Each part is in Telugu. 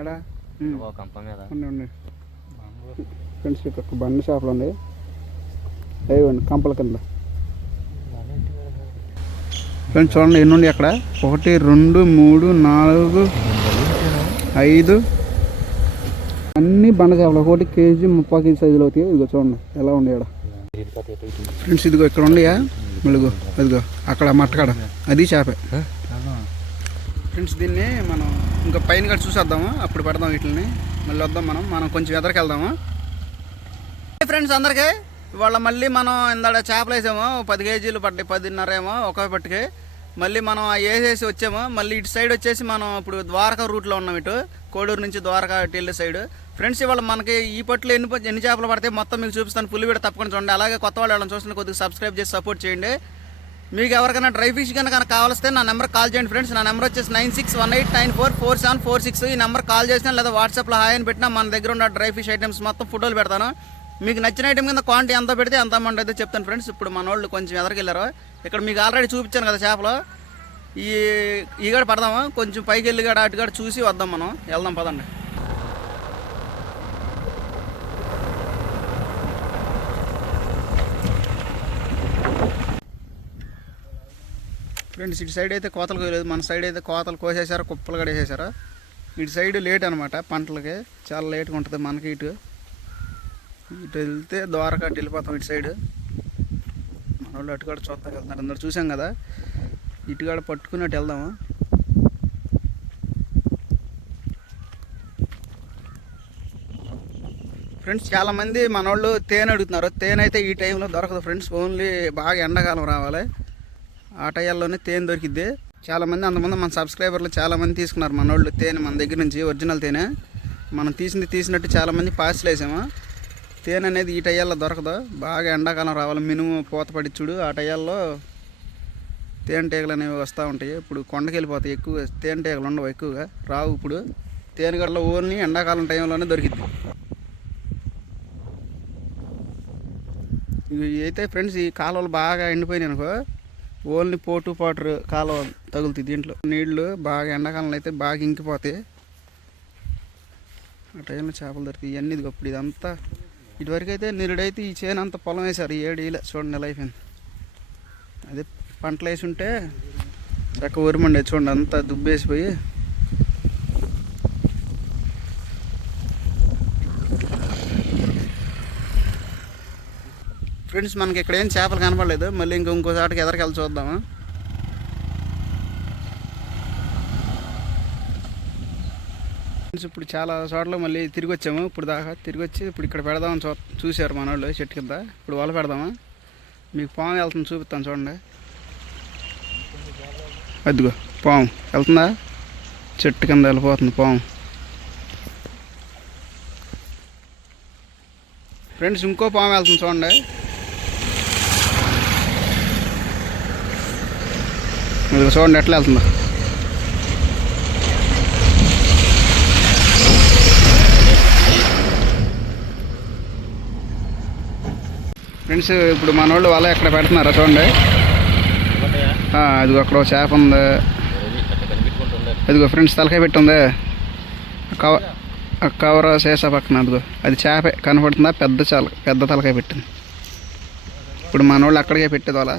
ఎడా? ఫ్రెండ్స్ ఇక్కడ ఒక బండి షాపులు ఉంది. అయ్యండి కంపల కింద. ఫ్రెండ్స్ చూడండి ఎన్ని ఉన్నాయి అక్కడ? ఒకటి రెండు మూడు నాలుగు ఐదు. అన్ని బండ చేపలు ఒకటి కేజీ ముప్పై కేజీ సైజులో అవుతాయి ఇదిగో చూడండి ఎలా ఉంది ఇక్కడ? ఫ్రెండ్స్ ఇదిగో ఇక్కడ ఉన్నాయా మెలుగు ఇదిగో అక్కడ మట్టకాడ. అది చేపే ఫ్రెండ్స్ దీన్ని మనం ఇంకా పైన కూడా చూసేద్దాము? అప్పుడు పెడదాం వీటిని మళ్ళీ వద్దాం మనం. మనం కొంచెం ఎదరికి వెళ్దాము? ఫ్రెండ్స్ అందరికీ. ఇవాళ మళ్ళీ మనం ఇందాడ చేపలు వేసాము పది కేజీలు పడ్డాయి పదిన్నర ఏమో ఒక పట్టుకి. మళ్ళీ మనం వేసేసి వచ్చాము మళ్ళీ ఇటు సైడ్ వచ్చేసి మనం ఇప్పుడు ద్వారకా రూట్లో ఉన్నాం ఇటు. కోడూరు నుంచి ద్వారకా ఇటు వెళ్ళే సైడ్ ఫ్రెండ్స్ ఇవాళ మనకి ఈ పట్లు ఎన్ని ఎన్ని చేపలు పడితే మొత్తం మీకు చూపిస్తాను. పులివిడ తప్పకుండా చూడండి. అలాగే కొత్త వాళ్ళు వాళ్ళని చూస్తున్న కొద్దిగా సబ్స్క్రైబ్ చేసి సపోర్ట్ చేయండి. మీకు ఎవరికైనా డ్రై ఫిష్ కనుక కావాల్స్తే నా నెంబర్ కాల్ చేయండి ఫ్రెండ్స్. నా నెంబర్ వచ్చేసి nine six one eight nine four four seven four six. ఈ నెంబర్ కాల్ చేసినా లేదా వాట్సాప్లో హాయ్ అని పెట్టినా మన దగ్గర ఉన్న డ్రై ఫిష్ ఐటమ్స్ మొత్తం ఫోటోలు పెడతాను. మీకు నచ్చిన ఐటమ్ కింద క్వాంటిటీ ఎంత పెడితే ఎంత అమౌంట్ అయితే చెప్తాను ఫ్రెండ్స్. ఇప్పుడు మన వాళ్ళు కొంచెం ఎదరికి వెళ్ళారు. ఇక్కడ మీకు ఆల్రెడీ చూపించాను కదా చేపలు. ఈ ఈ గడ పడదాము? కొంచెం పైకి వెళ్ళి గడ అటు చూసి వద్దాం మనం. వెళ్దాం పదండి. ఫ్రెండ్స్ ఇటు సైడ్ అయితే కోతలు కోయలేదు. మన సైడ్ అయితే కోతలు కోసేసారు కుప్పలు కడేసేసారు ఇటు సైడ్ లేట్ అనమాట పంటలకి. చాలా లేట్గా ఉంటుంది మనకి ఇటు. ఇటు వెళ్తే ద్వారకా వెళ్ళిపోతాం ఇటు సైడ్. మన వాళ్ళు అటుకాడ కూడా చూస్తాకి వెళ్తున్నారు. అందరు చూసాం కదా. ఇటుకాడ పట్టుకున్నట్టు వెళ్దాము ఫ్రెండ్స్ చాలామంది మన వాళ్ళు తేనె అడుగుతున్నారు. తేనె అయితే ఈ టైంలో దొరకదు ఫ్రెండ్స్. ఓన్లీ బాగా ఎండాకాలం రావాలి. ఆ టైంలోనే తేనె దొరికిద్ది. చాలామంది అంతమంది మన సబ్స్క్రైబర్లు చాలామంది తీసుకున్నారు మన వాళ్ళు తేనె మన దగ్గర నుంచి ఒరిజినల్ తేనె. మనం తీసింది తీసినట్టు చాలామంది పార్సిల్ వేసాము. తేనె అనేది ఈ టైంలో దొరకదు. బాగా ఎండాకాలం రావాలి. మినుము పూత పడిచ్చుడు ఆ టైంలో తేనెటీగలు అనేవి వస్తూ ఉంటాయి. ఇప్పుడు కొండకి వెళ్ళిపోతాయి ఎక్కువ తేనెటీగలు ఉండవు ఎక్కువగా. రావు ఇప్పుడు. తేనెగడలో ఓన్లీ ఎండాకాలం టైంలోనే దొరికిద్ది. ఇవి అయితే ఫ్రెండ్స్ ఈ కాలువలు బాగా ఎండిపోయినాయి అనుకో ఓన్లీ పోటు పాటర్ కాలువ తగులుతాయి దీంట్లో. నీళ్ళు బాగా ఎండాకాలంలో అయితే బాగా ఇంకిపోతాయి. ఆ టైంలో చేపలు దొరికాయి ఇవన్నీ ఇదిగో ఇప్పుడు ఇదంతా. ఇటువరకు అయితే నిరుడైతే ఈ చేను అంత పొలం వేశారు. ఈ ఏడు ఇలా చూడండి ఎలా అయిపోయింది. అదే పంటలు వేసి ఉంటే రెక్క ఊరమండి చూడండి అంతా దుబ్బేసిపోయి. ఫ్రెండ్స్ మనకి ఇక్కడ ఏం చేపలు కనపడలేదు మళ్ళీ ఇంక ఇంకో చాటుకి ఎదరికెళ్ళి చూద్దాము. ఫ్రెండ్స్ ఇప్పుడు చాలా చోట్ల మళ్ళీ తిరిగి వచ్చాము. ఇప్పుడు దాకా తిరిగి వచ్చి ఇప్పుడు ఇక్కడ పెడదామని చూ చూశారు మన వాళ్ళు చెట్టు కింద. ఇప్పుడు వల పెడదామా? మీకు పాము వెళ్తుంది చూపిస్తాను చూడండి. అదిగో పాము. వెళ్తుందా? చెట్టు కింద వెళ్ళిపోతుంది పాము. ఫ్రెండ్స్ ఇంకో పాము వెళ్తుంది చూడండి. ఇదిగో చూడండి ఎట్లా వెళ్తుందో. ఫ్రెండ్స్ ఇప్పుడు మన వాళ్ళు వల ఎక్కడ పెడుతున్నారా చూడండి. అదిగో అక్కడ చేప ఉంది. అదిగో ఫ్రెండ్స్ తలకాయ పెట్టి ఉంది. కవ కవర్ సీసా పక్కన అదిగో అది చేపే కనపడుతుందా? పెద్ద చాల పెద్ద తలకాయ పెట్టింది. ఇప్పుడు మన వాళ్ళు అక్కడికే పెట్టేది వాళ్ళ.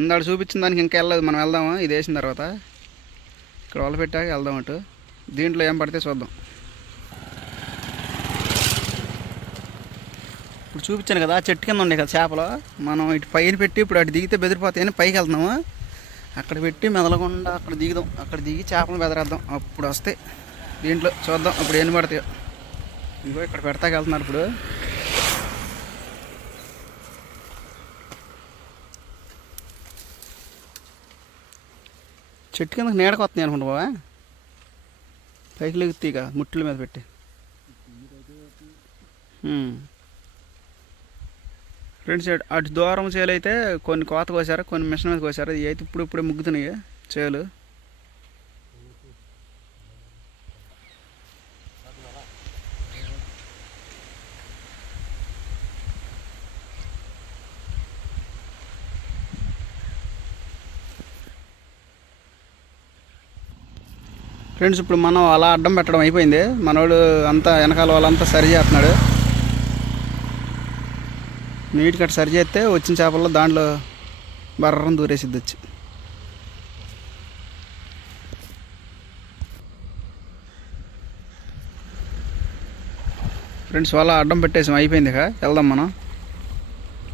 ఇందాడు చూపించిన దానికి ఇంకా వెళ్ళలేదు. మనం వెళ్దాము? ఇది వేసిన తర్వాత. ఇక్కడ వల పెట్టాక వెళ్దాం అటు. దీంట్లో ఏం పడితే చూద్దాం. ఇప్పుడు చూపించాను కదా ఆ చెట్టు కింద ఉండే కదా చేపలు. మనం ఇటు పైన పెట్టి ఇప్పుడు అటు దిగితే బెదిరిపోతాయని పైకి వెళ్తున్నాము. అక్కడ పెట్టి మెదలకుండా అక్కడ దిగుదాం. అక్కడ దిగి చేపలు బెదరేద్దాం. అప్పుడు వస్తే దీంట్లో చూద్దాం. అప్పుడు ఎన్ని పడతాయో. ఇంకో ఇక్కడ పెడతాకి వెళ్తున్నారు ఇప్పుడు. చెట్టు కింద నీడకు వస్తున్నాయి అనుకుంటా బావా. పైకి లెగుతాయి ఇక ముట్టుల మీద పెట్టి. ఉమ్. ఫ్రెండ్స్ అటు- అటు దూరం చేలు అయితే కొన్ని కోత కోసారు కొన్ని మిషన్ మీద కోసారు. ఇవి అయితే ఇప్పుడు ఇప్పుడే ముగ్గుతున్నాయి చేలు. ఫ్రెండ్స్ ఇప్పుడు మనం అలా అడ్డం పెట్టడం అయిపోయింది. మనోడు అంతా వెనకాల వాళ్ళంతా సరి చేస్తున్నాడు. నీట్ కట్ సరి చేస్తే వచ్చిన చేపల్లో దాంట్లో బర్రం దూరేసిద్ది వచ్చి. ఫ్రెండ్స్ వాళ్ళ అడ్డం పెట్టేసాం అయిపోయింది ఇక. వెళ్దాం మనం.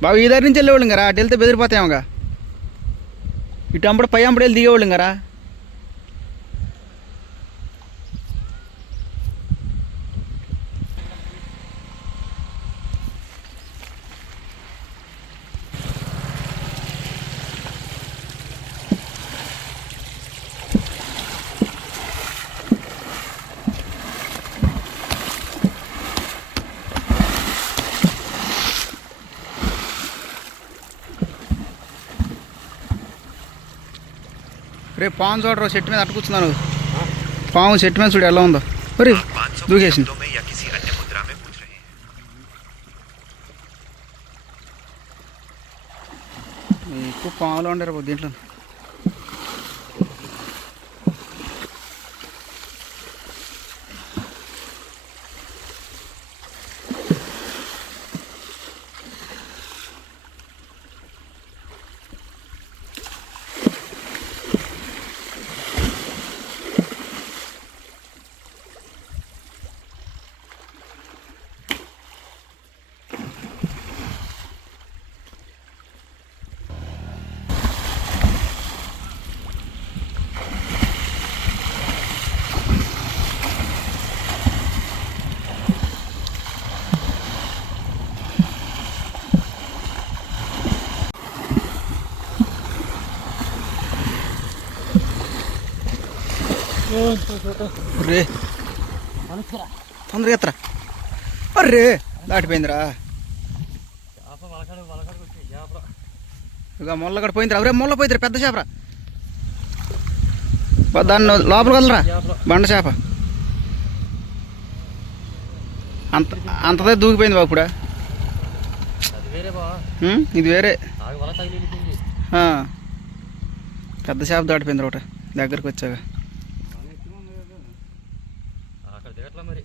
బాబు ఈ దగ్గర నుంచి వెళ్ళేవాళ్ళం కదా అటు వెళ్తే బెదిరిపోతామగా ఇటు అంబడి పై అంబడి వెళ్ళి దిగేవాళ్ళం కదా పాము చూడరు చెట్టు మీద అట్టుకున్నాను పాము చెట్టు మీద చూడు ఎలా ఉందో. మరి దూకేసింది. ఎక్కువ పాములు ఉండరు దీంట్లో. రే తొందరగా ఎత్తరా. అర్రే దాటిపోయిందిరా. ఇక మొల్ల కూడా పోయిందిరా. ఒరే మొల్ల పోయిందిరా పెద్ద చేపరా. దాన్ని లోపలికి వదలరా బండ చేప. అంత అంతదే దూకిపోయింది బాబు కూడా? ఇది వేరే. పెద్ద చేప దాటిపోయింది ఒకటి దగ్గరికి వచ్చాక. అక్కడ మరి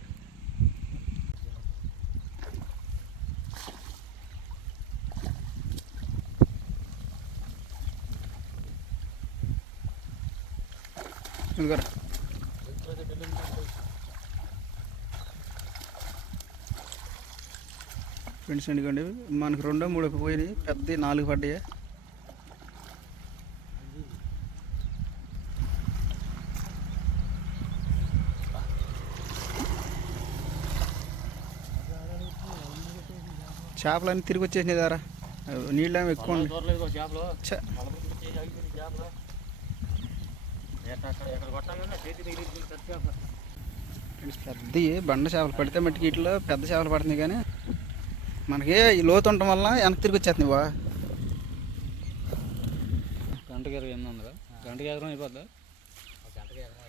ఫ్రెండ్స్ ఎందుకండి మనకు రెండో మూడు పోయినాయి పెద్ద నాలుగు పడ్డాయి. చేపలన్నీ తిరిగి వచ్చేసినాయి దారా. ఎక్కువ చేపలు చేపలు కొట్టామన్నా చేతి తగిలింది పెద్ద పెద్దవి బండ చేపలు పడితే మట్టికి ఇట్లో పెద్ద చేపలు పడుతున్నాయి కానీ మనకి ఈ లోతు ఉండటం వల్ల వెనక్కి తిరిగి వచ్చేస్తుంది బా. గంటకి ఇరవై ఎనిమిది వందలు గంటకి ఎకరం అయిపోద్దా? గంటకి ఎకరం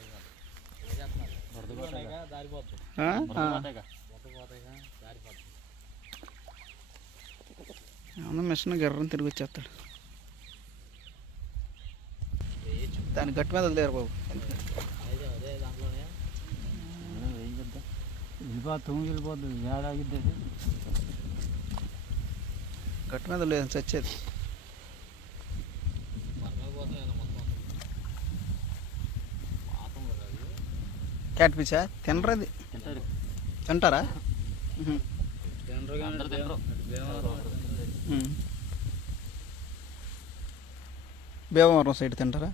అయిపోద్ది. అవును మిషన్ గర్రం తిరిగి వచ్చేస్తాడు దాని గట్టి మీద వదిలేరు బాబు. వెళ్ళిపోతుంది వెళ్ళిపోతుంది ఏడాగిద్ది గట్టి మీద లేదు చచ్చేది. క్యాట్ పిచ్చా? తినరు అది తింటారా? ఉహు. తినరు. భీమవరం సైడ్ తింటారా?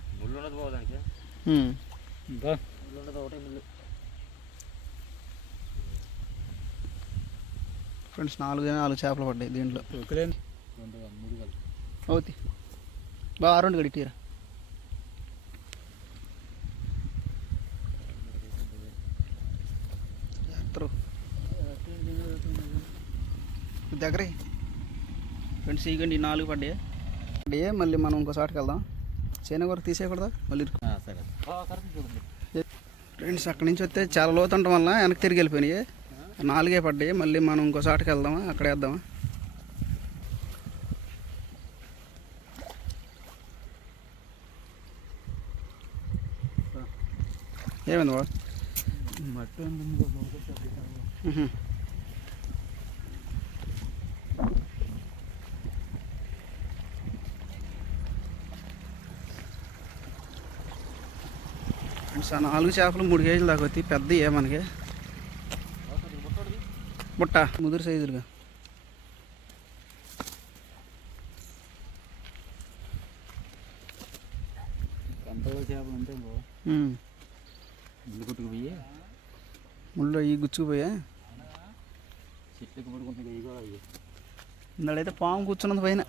ఫ్రెండ్స్ నాలుగు నాలుగు చేపలు పడ్డాయి దీంట్లో. రెండు కాదు, మూడు కలిపి అవుతి బాగా రెండు గడిటీరా దగ్గర ఫ్రెండ్స్ ఇగండి ఈ నాలుగు పడ్డాయి. పడ్డాయి మళ్ళీ మనం ఇంకో చోటుకి వెళ్దాం. చైనా వరకు తీసేయకూడదా? మళ్ళీ ఫ్రెండ్స్ అక్కడి నుంచి వస్తే చాలా లోతు ఉండటం వల్ల వెనక్కి తిరిగి వెళ్ళిపోయినాయి. నాలుగే పడ్డాయి మళ్ళీ మనం ఇంకో చోటుకి వెళ్దామా? అక్కడ వేద్దామా? ఏమైంది బా మట్టి నాలుగు చేపలు మూడు కేజీలు దాకా వస్తాయి పెద్ద ఏ మనకి. బుట్ట ముదురు సైజులుగా. ముళ్ళు అవి. గుచ్చుకుపోయా ఇందాడైతే పాము కూర్చున్నది పైన.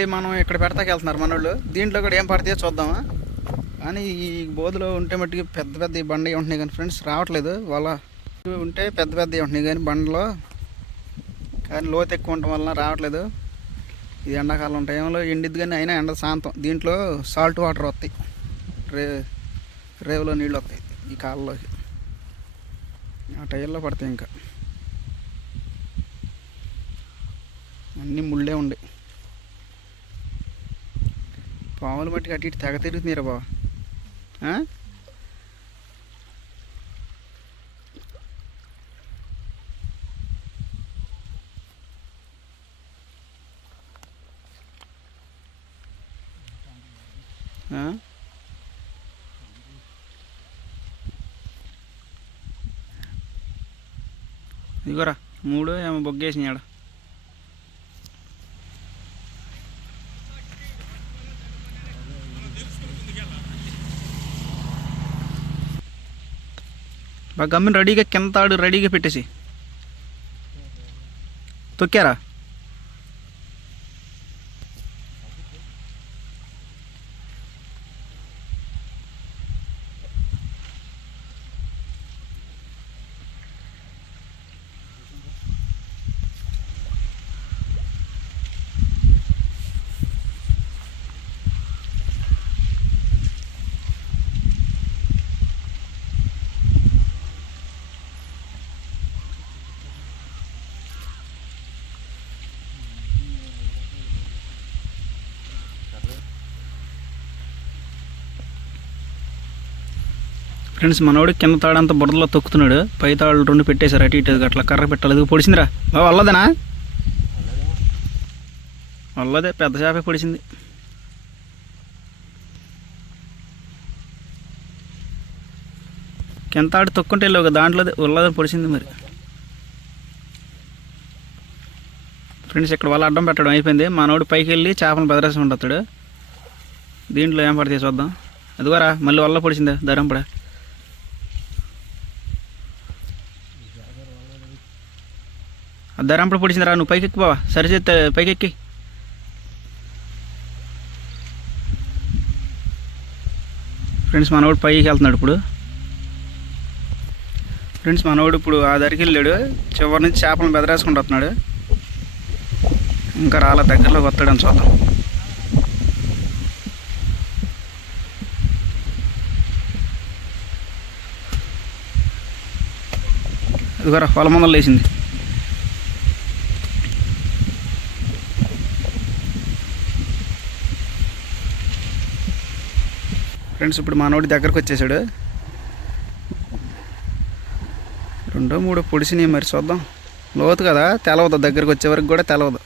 లీచరికి మనం ఇక్కడ పెడతాకి వెళ్తున్నారు మనోళ్ళు. దీంట్లో కూడా ఏం పడితే చూద్దామా? కానీ ఈ బోధలో ఉంటే మట్టుకి పెద్ద పెద్ద ఈ ఉంటున్నాయి కానీ ఫ్రెండ్స్ రావట్లేదు. వాళ్ళ ఉంటే పెద్ద పెద్ద ఉంటున్నాయి కానీ బండలో కానీ లోతు ఎక్కువ ఉండటం వలన రావట్లేదు. ఇది ఎండాకాలం టైంలో ఎండిద్ది కానీ అయినా ఎండ శాంతం. దీంట్లో సాల్ట్ వాటర్ వస్తాయి. రే రేవులో నీళ్ళు వస్తాయి ఈ కాలంలోకి. ఆ టైంలో పడతాయి ఇంకా. అన్నీ ముళ్ళే ఉండే. పాములు మట్టికి అటు ఇటు తెగ తిరుగుతున్నారా బావ. ఆ? ఇదిగోరా మూడు ఏమో బొగ్గేసినాడు బాగా గమ్మిని రెడీగా కింద తాడు రెడీగా పెట్టేసి. తొక్కారా? ఫ్రెండ్స్ మనోడు కింద తాడంతా బురదలో తొక్కుతున్నాడు. పై తాళ్ళు రెండు పెట్టేశారు. అటు ఇటు అట్లా కర్ర పెట్టలేదు పొడిచిందిరా బాబు వల్లదేనా వల్లదే పెద్ద చేపే పొడిచింది కింద తాడు తొక్కుంటే ఒక దాంట్లో ఉల్లదే పొడిచింది మరి. ఫ్రెండ్స్ ఇక్కడ వాళ్ళ అడ్డం పెట్టడం అయిపోయింది. మనోడు పైకి వెళ్ళి చేపలను బెదరేసి ఉండతాడు దీంట్లో ఏం పడితే చూద్దాం. అదిగోరా మళ్ళీ వల్ల పొడిచిందా ధరంపడ ఆ ధరంపడ పొడిచిందిరా నువ్వు పైకెక్కి బావా. సరిచేస్తే పైకెక్కి. ఫ్రెండ్స్ మనవాడు పైకి వెళ్తున్నాడు ఇప్పుడు. ఫ్రెండ్స్ మనవాడు ఇప్పుడు ఆ దరికి వెళ్ళాడు. చివరి నుంచి చేపలను బెదరేసుకుంటూ వస్తున్నాడు. ఇంకా రాళ్ళ దగ్గరలోకి వస్తాడని చూద్దాం. ఇదిగోరా పొలం మందలు లేచింది. ఫ్రెండ్స్ ఇప్పుడు మానవుడి దగ్గరకు వచ్చేసాడు. రెండో మూడో పొడిసినాయి మరి చూద్దాం. లోతు కదా తెలవదు దగ్గరకు వచ్చే వరకు కూడా తెలవదు.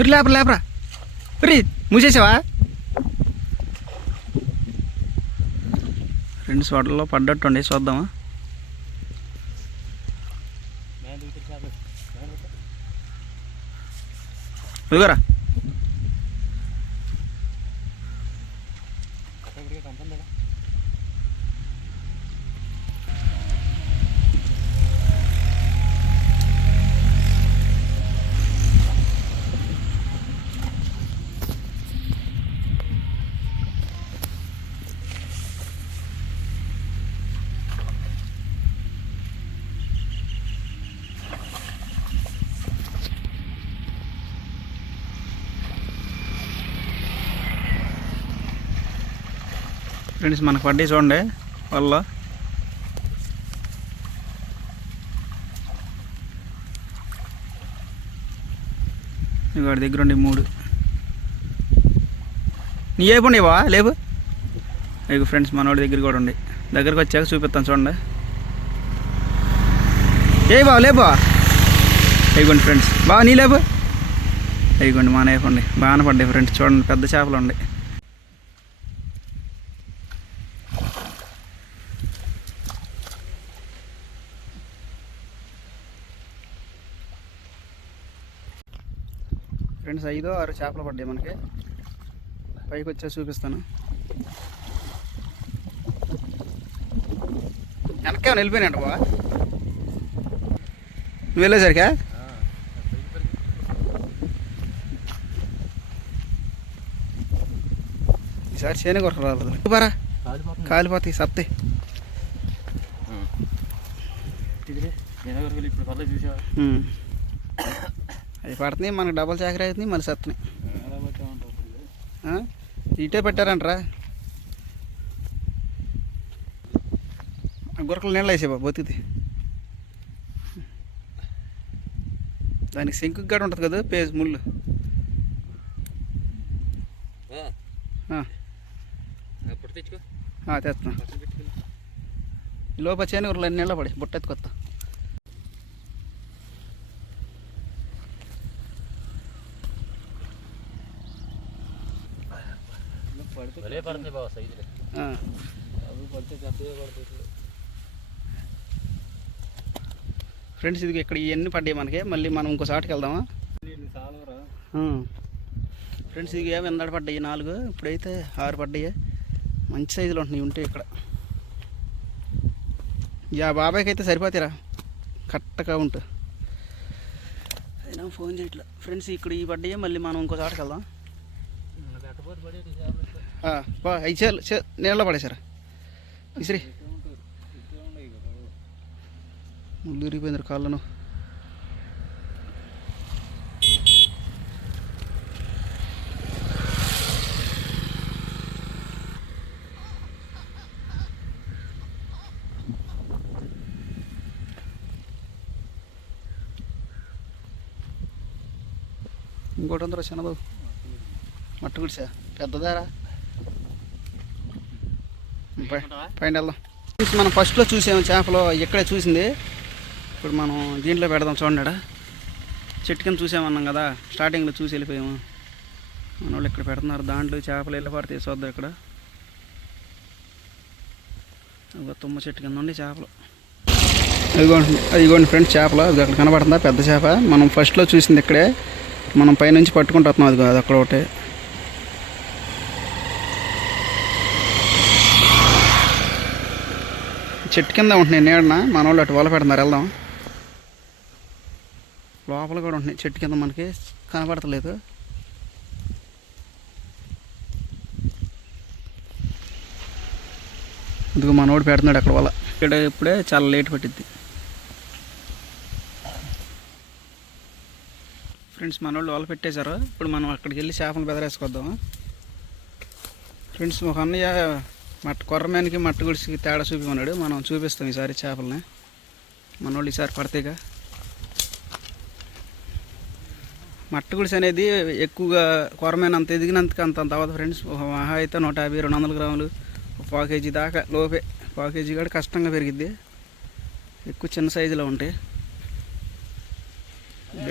ఒరి లేపరా లేపరా. ఒరి మూసేసావా? రెండు చోట్లలో పడ్డట్టుండి చూద్దామా? ఇదిగోరా. ఫ్రెండ్స్ మనకు పడ్డాయి చూడండి వల్ల. వాడి దగ్గర ఉండే మూడు. నీ అయిపోండి బా లేవు ఇక ఫ్రెండ్స్ మనోడి దగ్గర కూడా ఉండి. దగ్గరకు వచ్చాక చూపిస్తాను చూడండి. ఏ బా లేబా అయిపోండి ఫ్రెండ్స్ బాగా నీ లేబు అయిపోండి మన అయిపోండి బాగానే పడ్డాయి ఫ్రెండ్స్ చూడండి పెద్ద చేపలు ఉండి. ఫ్రెండ్స్ ఐదో ఆరు చేపలు పడ్డాయి మనకి. పైకి వచ్చా చూపిస్తాను వెనక్కేమైనా వెళ్ళిపోయినట్టు బా నువ్వు వెళ్ళేసరికా? ఈసారి చేనే కొరకు రాదు బారా కాలిపోతాయి సత్తాయి ఇప్పుడు. అవి పడుతున్నాయి మనకు డబల్ చాకరీ అవుతుంది మళ్ళీ సత్తున్నాయి? ఇటే పెట్టారంటరా. గురకలు నీళ్ళు వేసే బాబు బతికితే. దానికి శంకు గడ ఉంటుంది కదా పేజ్ ముళ్ళు. తెచ్చుకో. తెస్తున్నా. చేని ఊర్లో అన్ని నీళ్ళ పడి బుట్ట ఎత్తుకొత్త భలే పడుతుంది బాబా సైజులు ఆ, అవి పడితే పెద్దగా పడుతుంది. ఫ్రెండ్స్ ఇది ఇక్కడ ఇవన్నీ పడ్డాయి మనకి. మళ్ళీ మనం ఇంకో చాటుకి వెళ్దామా? ఫ్రెండ్స్ ఇవి ఏమి ఎందడ పడ్డాయి నాలుగు. ఇప్పుడైతే ఆరు పడ్డాయి. మంచి సైజులో ఉంటున్నాయి ఉంటే ఇక్కడ. యా బాబాయ్కి అయితే సరిపోతారా కరెక్ట్గా ఉంటు. అయినా ఫోన్ చేయట్లే. ఫ్రెండ్స్ ఇక్కడ ఈ పడ్డాయి మళ్ళీ మనం ఇంకో చాటుకి వెళ్దాం. బా అవి చేయాలి నీళ్ళ పడేసారా ఇసిరి ముళ్ళు ఇరిగిపోయింది కాళ్ళను. ఇంకోటి ఉందరా చిన్నబాబు. మట్టు గుడిసా? పెద్దదారా? పైన వెళ్దాం ఫ్రెండ్స్ మనం ఫస్ట్లో చూసాము చేపలు ఇక్కడే చూసింది. ఇప్పుడు మనం దీంట్లో పెడదాం చూడండి చెట్టు కింద చూసామన్నాం కదా స్టార్టింగ్లో చూసి వెళ్ళిపోయాము. మన వాళ్ళు ఇక్కడ పెడుతున్నారు దాంట్లో చేపలు వెళ్ళి పడతాయి చూద్దాం ఇక్కడ. అదిగో తుమ్మ చెట్టు కింద ఉండి చేపలు. అదిగోండి అదిగోండి ఫ్రెండ్స్ చేపలు. అది అక్కడ కనబడుతుందా? పెద్ద చేప. మనం ఫస్ట్లో చూసింది ఇక్కడే. మనం పైనుంచి పట్టుకుంటూ వస్తున్నాం. అది అది అక్కడ ఒకటి. చెట్టు కింద ఉంటున్నాయి. నీడన మన వాళ్ళు అటు వల పెడుతున్నారు. వెళ్దాం. లోపల కూడా ఉంటున్నాయి. చెట్టు కింద మనకి కనపడతలేదు. ఇదిగో మనోడు పెడుతున్నాడు అక్కడ వల. ఇక్కడ ఇప్పుడే చాలా లేట్ పట్టిద్ది. ఫ్రెండ్స్ మనోళ్ళు వల పెట్టేశారు. ఇప్పుడు మనం అక్కడికి వెళ్ళి చేపలు బెదరేసుకొద్దాం. ఫ్రెండ్స్ ఒక అన్నయ్య మట్ట కొర్రమేనికి మట్ట గుడిసికి తేడా చూపిమన్నాడు మనం చూపిస్తాం ఈసారి చేపలని. మనోళ్ళు ఈసారి పడతాయిగా మట్ట గుడిసి అనేది ఎక్కువగా కొరమైన అంత ఎదిగినంతకి అంత అంత అవ్వదు ఫ్రెండ్స్. మహా అయితే నూట యాభై రెండు వందల గ్రాములు ఒక పావు కేజీ దాకా లోపే. పావు కేజీ కూడా కష్టంగా పెరిగిద్ది. ఎక్కువ చిన్న సైజులో ఉంటాయి.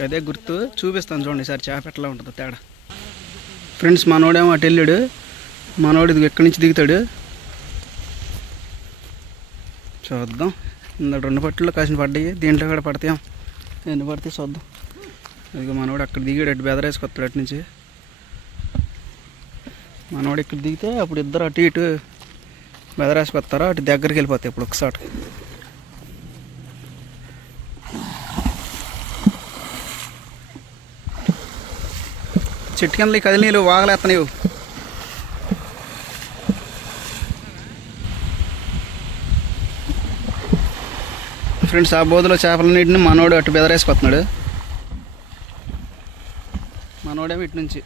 అదే గుర్తు. చూపిస్తాను చూడండి ఈసారి చేప ఎట్లా ఉంటుందో తేడా. ఫ్రెండ్స్ మనోడేమో అటు వెళ్ళాడు. మనోడు ఇది ఎక్కడి నుంచి దిగుతాడు. చూద్దాం. ఇందులో రెండు పట్టుల్లో కాసిన పడ్డాయి. దీంట్లో కూడా పడతాం ఎన్ని పడితే చూద్దాం. ఇదిగో మనవాడు అక్కడ దిగాడు అటు బెదరేసుకొస్తాడు అటు నుంచి. మనవాడు ఇక్కడ దిగితే అప్పుడు ఇద్దరు అటు ఇటు బెదరేసుకొస్తారో అటు దగ్గరికి వెళ్ళిపోతాయి ఇప్పుడు ఒకసారి. చెట్టు కింద కదిలి నీళ్ళు వాగలేస్తున్నాయి ఫ్రెండ్స్ ఆ బోధలో చేపలన్నింటిని మనోడు అటు బెదరేసుకొస్తున్నాడు మనోడేమో ఇటు నుంచి.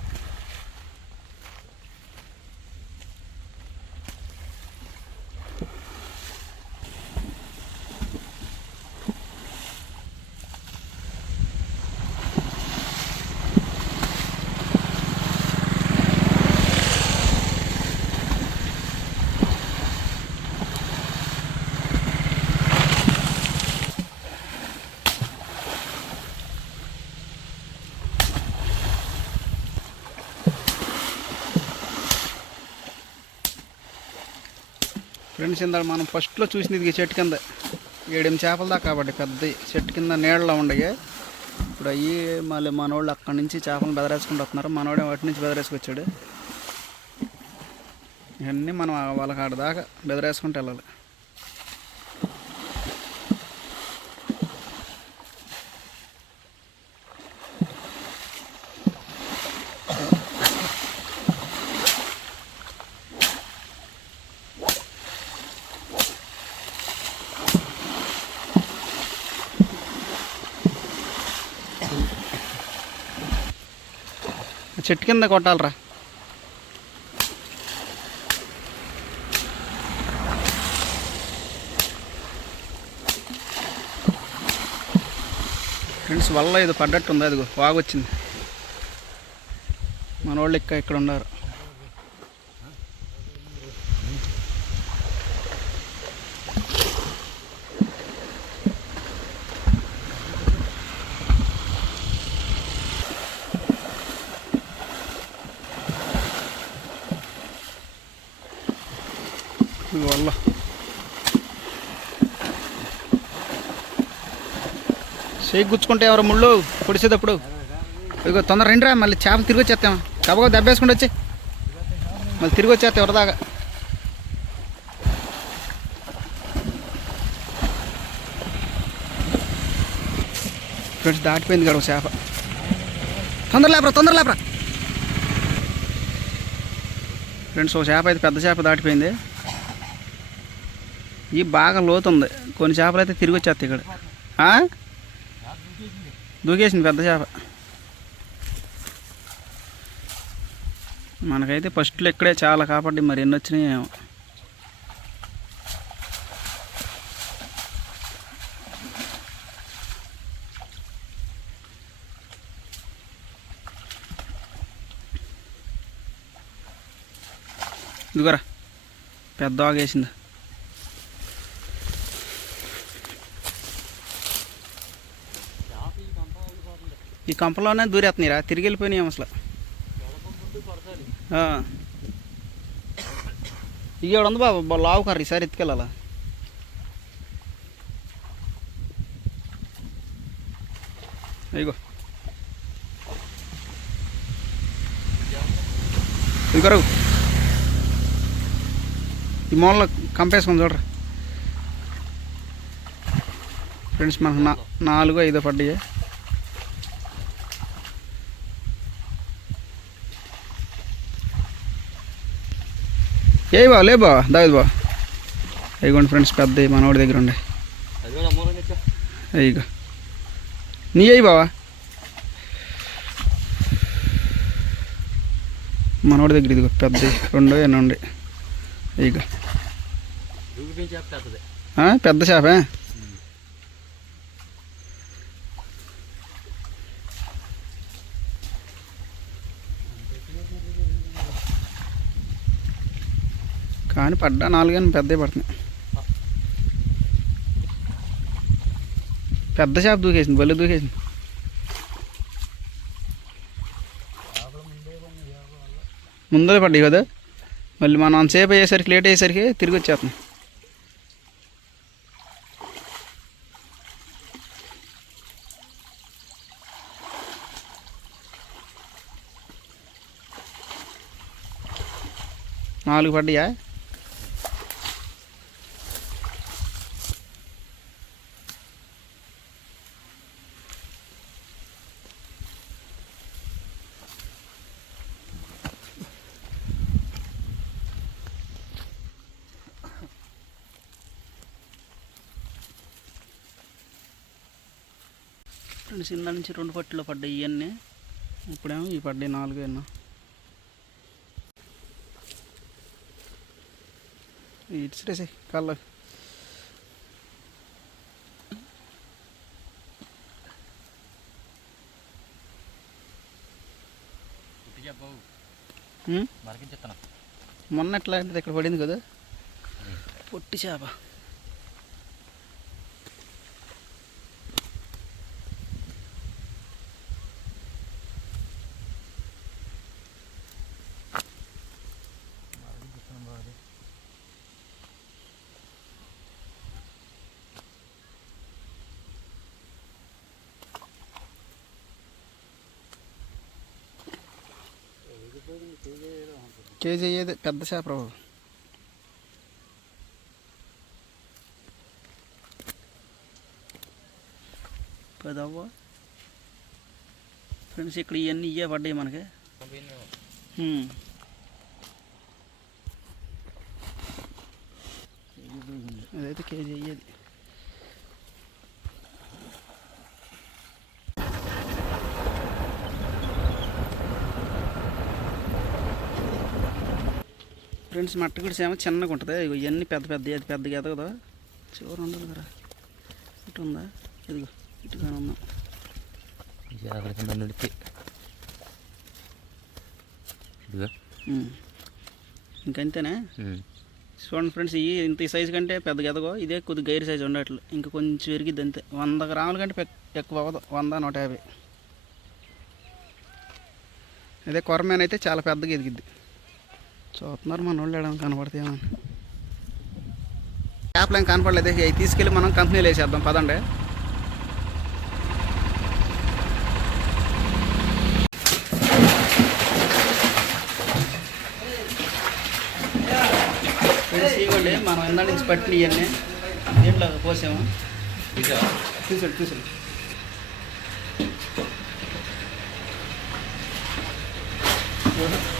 ఫ్రెండ్స్ ఇందాక మనం ఫస్ట్లో చూసినది చెట్టు కింద. ఏడెం చేపలు దాకా కాబట్టి పెద్ద చెట్టు కింద నీళ్ళలో ఉండగా ఇప్పుడు అయ్యి మళ్ళీ మనోళ్ళు అక్కడి నుంచి చేపలను బెదరేసుకుంటూ వస్తున్నారు. మనోడే వాటి నుంచి బెదరేసుకొచ్చాడు. ఇవన్నీ మనం వాళ్ళకి ఆడ దాకా బెదరేసుకుంటూ వెళ్ళాలి. చెట్టు కింద కొట్టాలరా. ఫ్రెండ్స్ వల్ల ఇది పడ్డట్టు ఉంది అదిగో వాగొచ్చింది. మన వాళ్ళు ఇక్కడ ఇక్కడ ఉన్నారు ఇది వల్ల చేయి గుచ్చుకుంటే ఎవరు ముళ్ళు పొడిసేటప్పుడు? ఇక తొందర రండిరా మళ్ళీ చేపలు తిరిగి వచ్చేస్తాం. కబగా దెబ్బేసుకుంటూ వచ్చి. మళ్ళీ తిరిగి వచ్చేస్తాం ఎవరిదాకా ఫ్రెండ్స్ దాటిపోయింది గడవ ఒక చేప. తొందర లేపరా తొందర లేపరా. ఫ్రెండ్స్ ఒక చేప అయితే పెద్ద చేప దాటిపోయింది. ఈ బాగా లోతుంది. కొన్ని చేపలు అయితే తిరిగి వచ్చేస్తాయి ఇక్కడ. ఆ? దూకేసింది పెద్ద చేప. మనకైతే ఫస్ట్లో ఇక్కడే చాలా కాబట్టి మరి ఎన్ని వచ్చినాయేమో ఇదిగోరా పెద్ద ఆగేసింది. ఈ కంపలోనే దూరేస్తున్నాయిరా తిరిగి వెళ్ళిపోయినాయి అసలు. ఆ. ఇక ఉంది బాబు లావు కర్రీ ఈసారి ఎత్తుకెళ్ళాలా? ఇగో. ఇదిగో ఈ మూలలో కంపేసుకుని చూడరా. ఫ్రెండ్స్ మనకు నా నాలుగు ఐదో పడ్డాయి. ఏ బా లే బా దాది బా. అయిగోండి ఫ్రెండ్స్ పెద్ద మనోడి దగ్గర ఉండే. అయ్యిగో నీ అయ్యి బావా. మనోడి దగ్గర ఇదిగో పెద్ద రెండు ఎన్ని ఉండే ఇక పెద్ద చేపే కానీ పడ్డా నాలుగు పెద్దవి పెద్ద పడుతున్నాయి. పెద్ద చేప దూకేసింది బలి దూకేసింది. ముందర పడ్డాయి కదా. మళ్ళీ మనం అంతసేపు అయ్యేసరికి లేట్ అయ్యేసరికి తిరిగి వచ్చేస్తున్నాం నాలుగు పడ్డాయా? రెండు చిన్న నుంచి రెండు పట్టులో పడ్డాయి ఇవన్నీ ఇప్పుడేమో ఈ పడ్డాయి నాలుగు ఎన్నో ఇచ్చిరేసి కళ్ళు. మొన్న ఎట్లా అంటే ఇక్కడ పడింది కదా. పొట్టి చేప. కేజీ అయ్యేది పెద్ద చేప రావు పదవ్వ ఫ్రెండ్స్ ఇక్కడ ఇవన్నీ ఇవే పడ్డాయి మనకి హ్మ్. అదైతే కేజీ అయ్యేది ఫ్రెండ్స్ మట్టగుడి సేమ చిన్నగా ఉంటుంది. ఇవన్నీ పెద్ద పెద్ద అది పెద్దగా ఎదగదా చివరి ఉండదు కదా. ఇటు ఉందా? ఇదిగో ఇటుగానే ఉందా. కింద. ఇంకంతేనే? చూడండి ఫ్రెండ్స్ ఇవి ఇంత ఈ సైజు కంటే పెద్దగా ఎదగో ఇదే కొద్ది గైర్ సైజు ఉండట్లు. ఇంకా కొంచెం పెరిగిద్ది అంతే. వంద గ్రాముల కంటే ఎక్కువ అవ్వదు. వంద నూట యాభై. అదే కొరమేన అయితే చాలా పెద్దగా ఎదిగిద్ది. చూస్తున్నారు మన వాళ్ళు ఏమైనా కనపడతాయని చేపలు ఏం కనపడలేదు. అవి తీసుకెళ్ళి మనం కంపెనీలో వేసేద్దాం. పదండి. ఇవ్వండి. మనం ఇందా నుంచి పట్టిన ఇవన్నీ. దీంట్లో పోసాము. చూసాడు చూసాడు ఉందా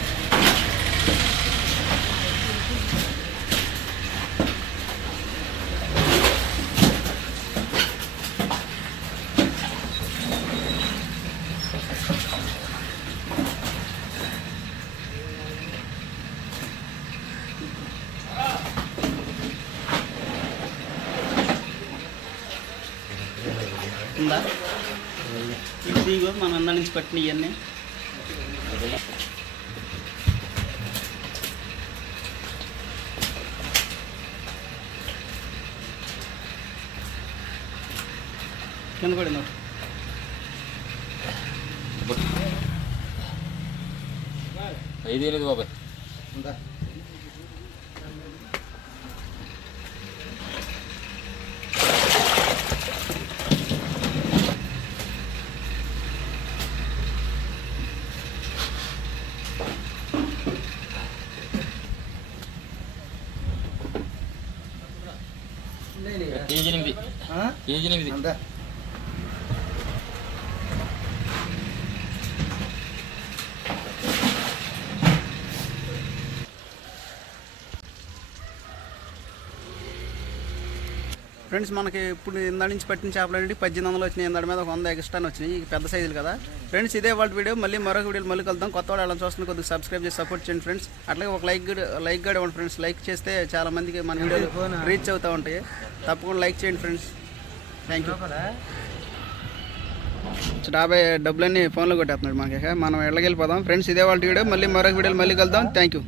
ఇదిగో నుంచి పట్టిన ఇవన్నీ కింద పడింది ఒకటి. ఐదు లేదు బాబాయ్ కేజీ ఎనిమిది కేజీ ఎనిమిది ఫ్రెండ్స్ మనకి ఇప్పుడు ఇందా నుంచి పట్టిన చేపలు అంటే పద్దెనిమిది వందలు వచ్చినాయి. ఇందాడి మీద ఒక వంద ఎక్స్ట్రా వచ్చినాయి. పెద్ద సైజులు కదా. ఫ్రెండ్స్ ఇదే వాళ్ళ వీడియో. మళ్ళీ మరొక వీడియో మళ్ళీ కలుద్దాం. కొత్త వాళ్ళు అలా చూస్తున్న కొద్దిగా సబ్స్క్రైబ్ చేసి సపోర్ట్ చేయండి ఫ్రెండ్స్. అట్లాగే ఒక లైక్ లైక్ కూడా ఇవ్వండి ఫ్రెండ్స్. లైక్ చేస్తే చాలా మందికి మన వీడియోలు రీచ్ అవుతూ ఉంటాయి. తప్పకుండా లైక్ చేయండి ఫ్రెండ్స్. థ్యాంక్ యూ డబ్బులన్నీ ఫోన్లో కొట్టేస్తున్నాడు మాకు మనం వెళ్ళగెళ్ళిపోదాం ఫ్రెండ్స్ ఇదే వాళ్ళ వీడియో. మళ్ళీ మరొక వీడియోలో మళ్ళీ కలుద్దాం. Thank you